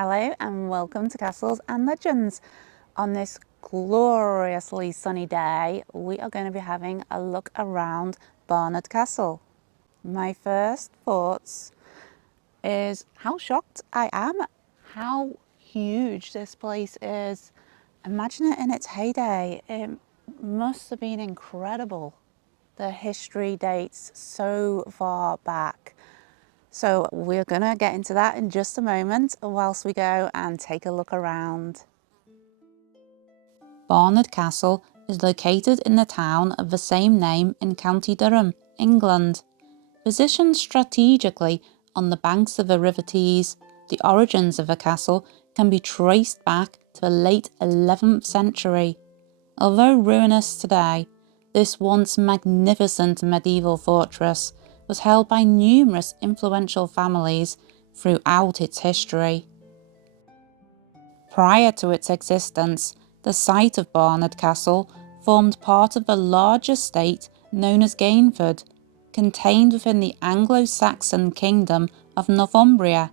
Hello and welcome to Castles and Legends. On this gloriously sunny day, we are going to be having a look around Barnard Castle. My first thoughts is how shocked I am at how huge this place is. Imagine it in its heyday. It must have been incredible. The history dates so far back. So we're going to get into that in just a moment whilst we go and take a look around. Barnard Castle is located in the town of the same name in County Durham, England. Positioned strategically on the banks of the River Tees, the origins of the castle can be traced back to the late 11th century. Although ruinous today, this once magnificent medieval fortress was held by numerous influential families throughout its history. Prior to its existence, the site of Barnard Castle formed part of the large estate known as Gainford, contained within the Anglo-Saxon kingdom of Northumbria.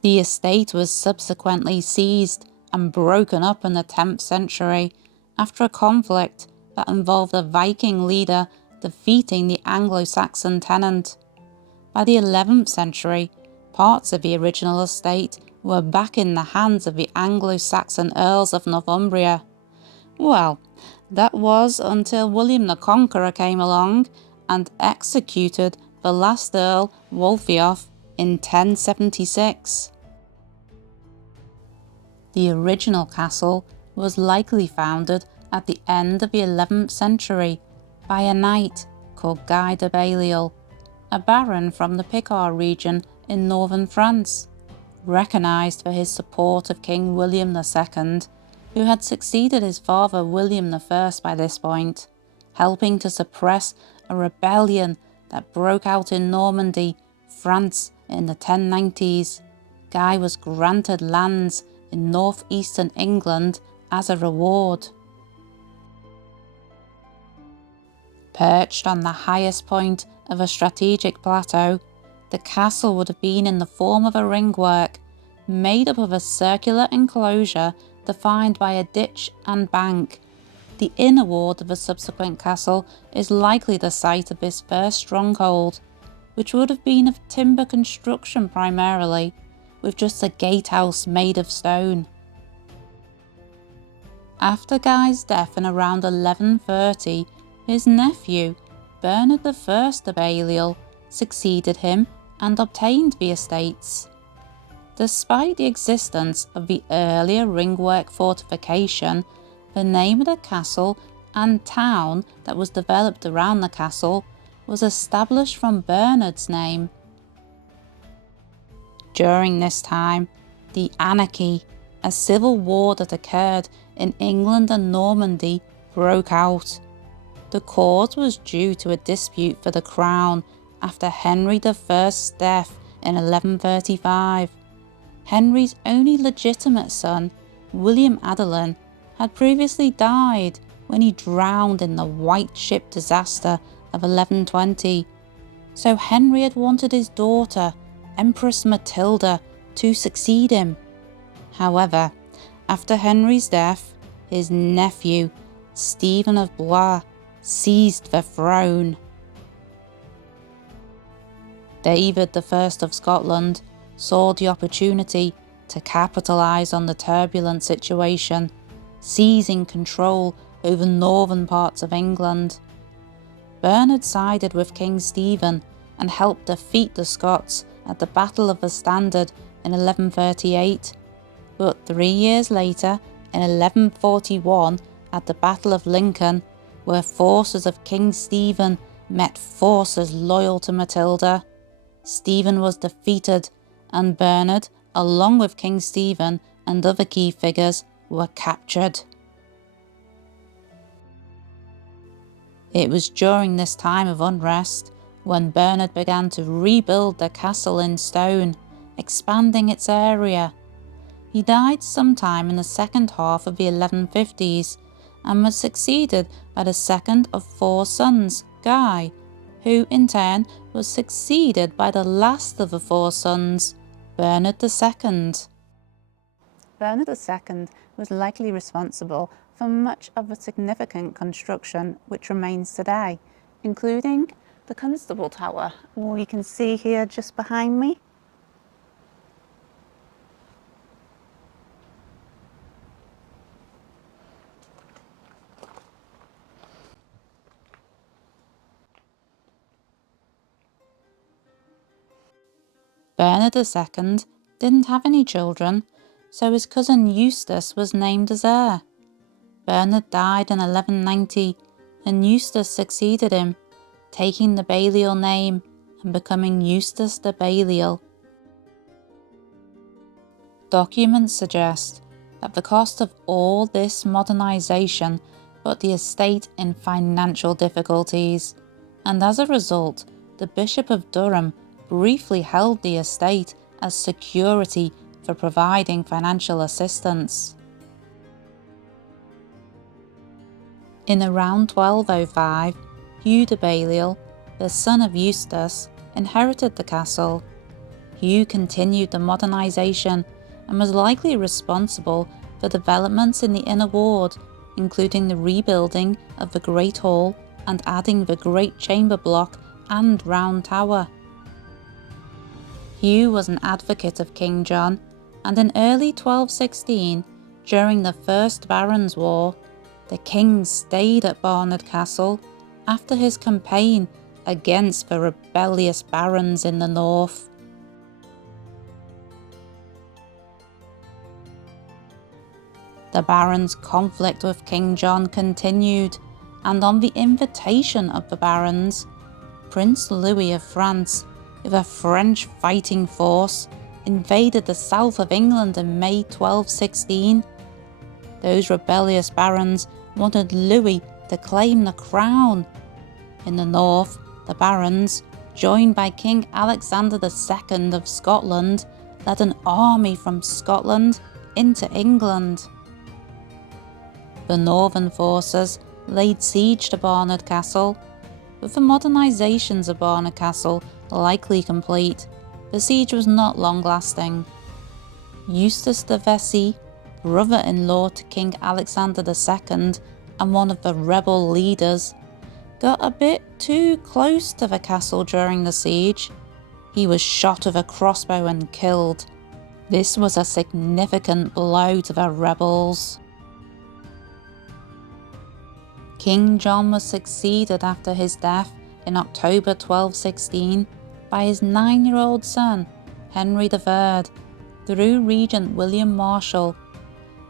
The estate was subsequently seized and broken up in the 10th century after a conflict that involved a Viking leader defeating the Anglo-Saxon tenant. By the 11th century, parts of the original estate were back in the hands of the Anglo-Saxon Earls of Northumbria. Well, that was until William the Conqueror came along and executed the last Earl, Wulfioth, in 1076. The original castle was likely founded at the end of the 11th century by a knight called Guy de Balliol, a baron from the Picard region in northern France, recognised for his support of King William II, who had succeeded his father William I by this point, helping to suppress a rebellion that broke out in Normandy, France in the 1090s. Guy was granted lands in northeastern England as a reward. Perched on the highest point of a strategic plateau, the castle would have been in the form of a ringwork, made up of a circular enclosure defined by a ditch and bank. The inner ward of a subsequent castle is likely the site of this first stronghold, which would have been of timber construction primarily, with just a gatehouse made of stone. After Guy's death in around 1130, his nephew, Barnard I de Balliol, succeeded him and obtained the estates. Despite the existence of the earlier ringwork fortification, the name of the castle and town that was developed around the castle was established from Barnard's name. During this time, the Anarchy, a civil war that occurred in England and Normandy, broke out. The cause was due to a dispute for the crown after Henry I's death in 1135. Henry's only legitimate son, William Adelin, had previously died when he drowned in the White Ship disaster of 1120. So Henry had wanted his daughter, Empress Matilda, to succeed him. However, after Henry's death, his nephew, Stephen of Blois, seized the throne. David I of Scotland saw the opportunity to capitalise on the turbulent situation, seizing control over northern parts of England. Bernard sided with King Stephen and helped defeat the Scots at the Battle of the Standard in 1138, but 3 years later, in 1141, at the Battle of Lincoln, where forces of King Stephen met forces loyal to Matilda, Stephen was defeated and Bernard, along with King Stephen and other key figures, were captured. It was during this time of unrest when Bernard began to rebuild the castle in stone, expanding its area. He died sometime in the second half of the 1150s and was succeeded by the second of 4 sons, Guy, who in turn was succeeded by the last of the 4 sons, Barnard II. Bernard II was likely responsible for much of the significant construction which remains today, including the Constable Tower, you can see here just behind me. Bernard II didn't have any children, so his cousin Eustace was named as heir. Bernard died in 1190, and Eustace succeeded him, taking the Balliol name and becoming Eustace de Balliol. Documents suggest that the cost of all this modernisation put the estate in financial difficulties, and as a result, the Bishop of Durham briefly held the estate as security for providing financial assistance. In around 1205, Hugh de Balliol, the son of Eustace, inherited the castle. Hugh continued the modernisation and was likely responsible for developments in the inner ward, including the rebuilding of the Great Hall and adding the Great Chamber Block and Round Tower. Hugh was an advocate of King John, and in early 1216, during the First Barons' War, the king stayed at Barnard Castle after his campaign against the rebellious barons in the north. The barons' conflict with King John continued, and on the invitation of the barons, Prince Louis of France, with a French fighting force, invaded the south of England in May 1216. Those rebellious barons wanted Louis to claim the crown. In the north, the barons, joined by King Alexander II of Scotland, led an army from Scotland into England. The northern forces laid siege to Barnard Castle. With the modernisations of Barnard Castle likely complete, the siege was not long-lasting. Eustace de Vesey, brother-in-law to King Alexander II and one of the rebel leaders, got a bit too close to the castle during the siege. He was shot with a crossbow and killed. This was a significant blow to the rebels. King John was succeeded after his death in October 1216 by his 9-year-old son, Henry III, through Regent William Marshal.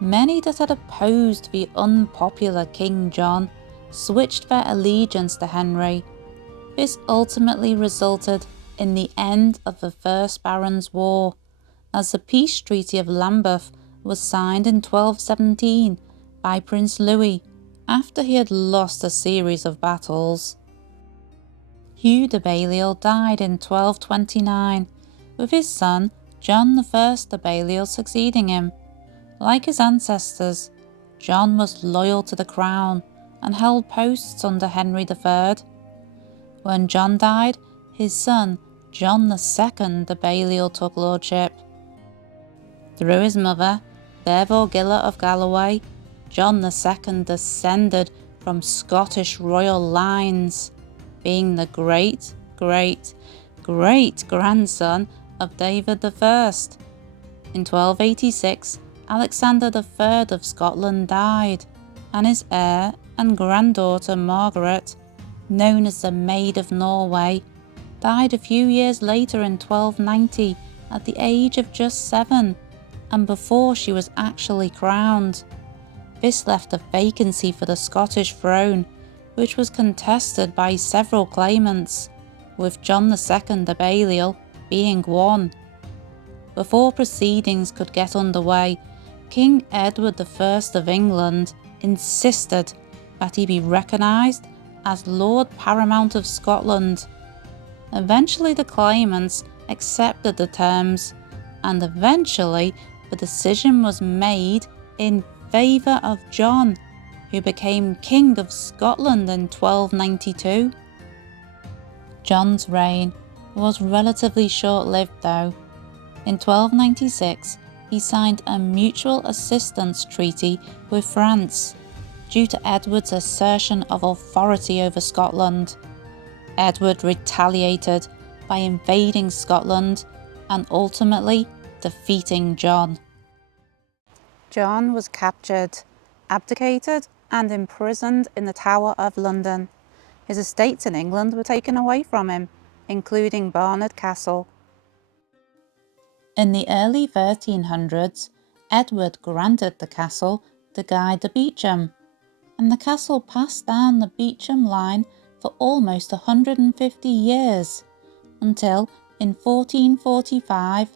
Many that had opposed the unpopular King John switched their allegiance to Henry. This ultimately resulted in the end of the First Barons' War, as the Peace Treaty of Lambeth was signed in 1217 by Prince Louis after he had lost a series of battles. Hugh de Balliol died in 1229, with his son John I de Balliol succeeding him. Like his ancestors, John was loyal to the crown and held posts under Henry III. When John died, his son John II de Balliol took lordship. Through his mother, Bervorgilla of Galloway, John II descended from Scottish royal lines, being the great-great-great-grandson of David I. In 1286, Alexander III of Scotland died, and his heir and granddaughter Margaret, known as the Maid of Norway, died a few years later in 1290 at the age of just 7, and before she was actually crowned. This left a vacancy for the Scottish throne, which was contested by several claimants, with John II de Balliol being one. Before proceedings could get underway, King Edward I of England insisted that he be recognised as Lord Paramount of Scotland. Eventually the claimants accepted the terms, and eventually the decision was made in favour of John, who became King of Scotland in 1292. John's reign was relatively short-lived though. In 1296, he signed a mutual assistance treaty with France due to Edward's assertion of authority over Scotland. Edward retaliated by invading Scotland and ultimately defeating John. John was captured, abdicated, and imprisoned in the Tower of London. His estates in England were taken away from him, including Barnard Castle. In the early 1300s, Edward granted the castle to Guy de Balliol, and the castle passed down the Beauchamp line for almost 150 years, until in 1445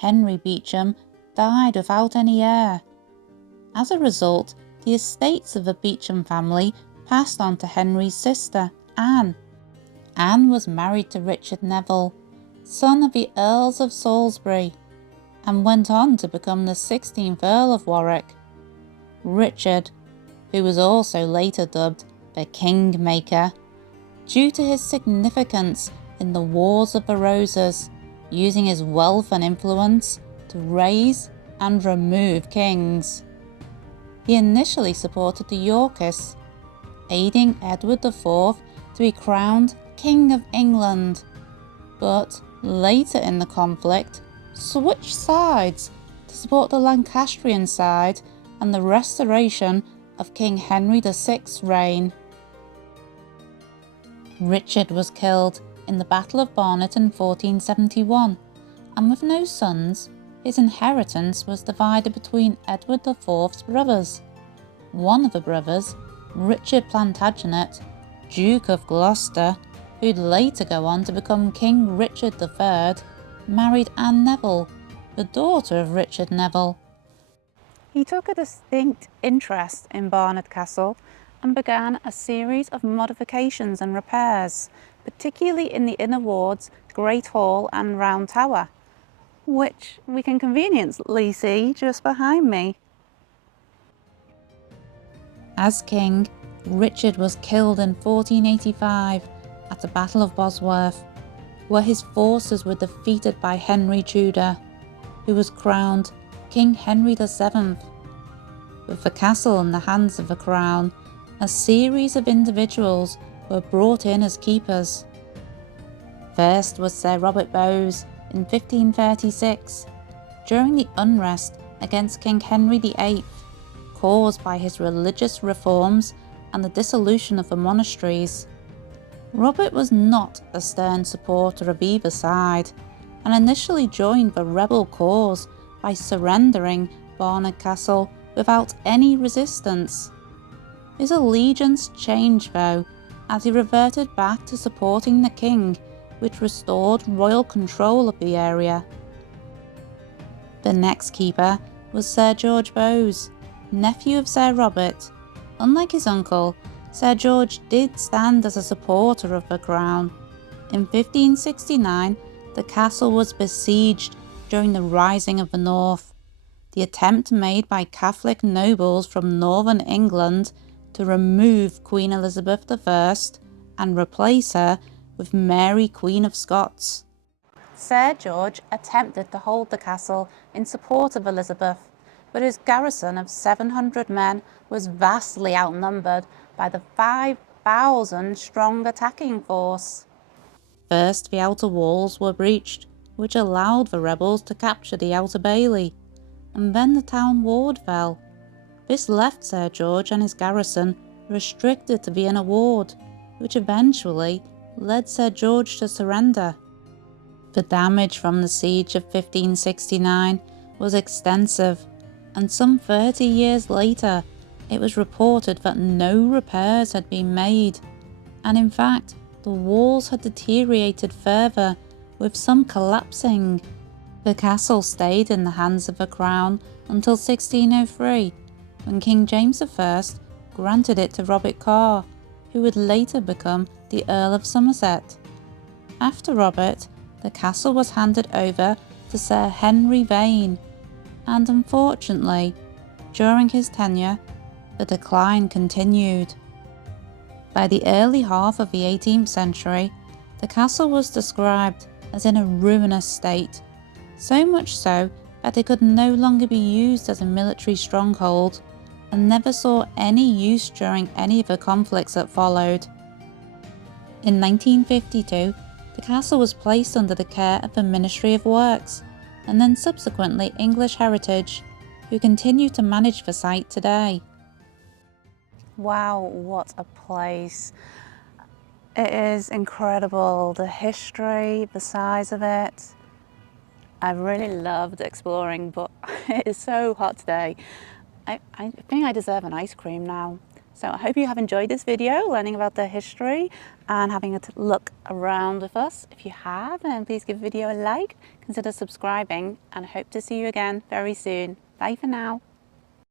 Henry Beauchamp died without any heir. As a result, the estates of the Beauchamp family passed on to Henry's sister, Anne. Anne was married to Richard Neville, son of the Earls of Salisbury, and went on to become the 16th Earl of Warwick. Richard, who was also later dubbed the Kingmaker, due to his significance in the Wars of the Roses, using his wealth and influence to raise and remove kings. He initially supported the Yorkists, aiding Edward IV to be crowned King of England, but later in the conflict switched sides to support the Lancastrian side and the restoration of King Henry VI's reign. Richard was killed in the Battle of Barnet in 1471, and with no sons, his inheritance was divided between Edward IV's brothers. One of the brothers, Richard Plantagenet, Duke of Gloucester, who'd later go on to become King Richard III, married Anne Neville, the daughter of Richard Neville. He took a distinct interest in Barnard Castle and began a series of modifications and repairs, particularly in the inner wards, Great Hall and Round Tower, which we can conveniently see just behind me. As king, Richard was killed in 1485 at the Battle of Bosworth, where his forces were defeated by Henry Tudor, who was crowned King Henry VII. With the castle in the hands of the crown, a series of individuals were brought in as keepers. First was Sir Robert Bowes in 1536, during the unrest against King Henry VIII, caused by his religious reforms and the dissolution of the monasteries. Robert was not a stern supporter of either side, and initially joined the rebel cause by surrendering Barnard Castle without any resistance. His allegiance changed though, as he reverted back to supporting the king, which restored royal control of the area. The next keeper was Sir George Bowes, nephew of Sir Robert. Unlike his uncle, Sir George did stand as a supporter of the crown. In 1569, the castle was besieged during the Rising of the North, the attempt made by Catholic nobles from northern England to remove Queen Elizabeth I and replace her with Mary, Queen of Scots. Sir George attempted to hold the castle in support of Elizabeth, but his garrison of 700 men was vastly outnumbered by the 5,000 strong attacking force. First, the outer walls were breached, which allowed the rebels to capture the outer bailey, and then the town ward fell. This left Sir George and his garrison restricted to the inner ward, which eventually led Sir George to surrender. The damage from the siege of 1569 was extensive, and some 30 years later it was reported that no repairs had been made, and in fact the walls had deteriorated further, with some collapsing. The castle stayed in the hands of the crown until 1603, when King James I granted it to Robert Carr, who would later become the Earl of Somerset. After Robert, the castle was handed over to Sir Henry Vane, and unfortunately, during his tenure, the decline continued. By the early half of the 18th century, the castle was described as in a ruinous state, so much so that it could no longer be used as a military stronghold, and never saw any use during any of the conflicts that followed. In 1952, the castle was placed under the care of the Ministry of Works, and then subsequently English Heritage, who continue to manage the site today. Wow, what a place. It is incredible, the history, the size of it. I really loved exploring, but it is so hot today. I think I deserve an ice cream now. So I hope you have enjoyed this video, learning about the history and having a look around with us. If you have, then please give the video a like, consider subscribing, and I hope to see you again very soon. Bye for now.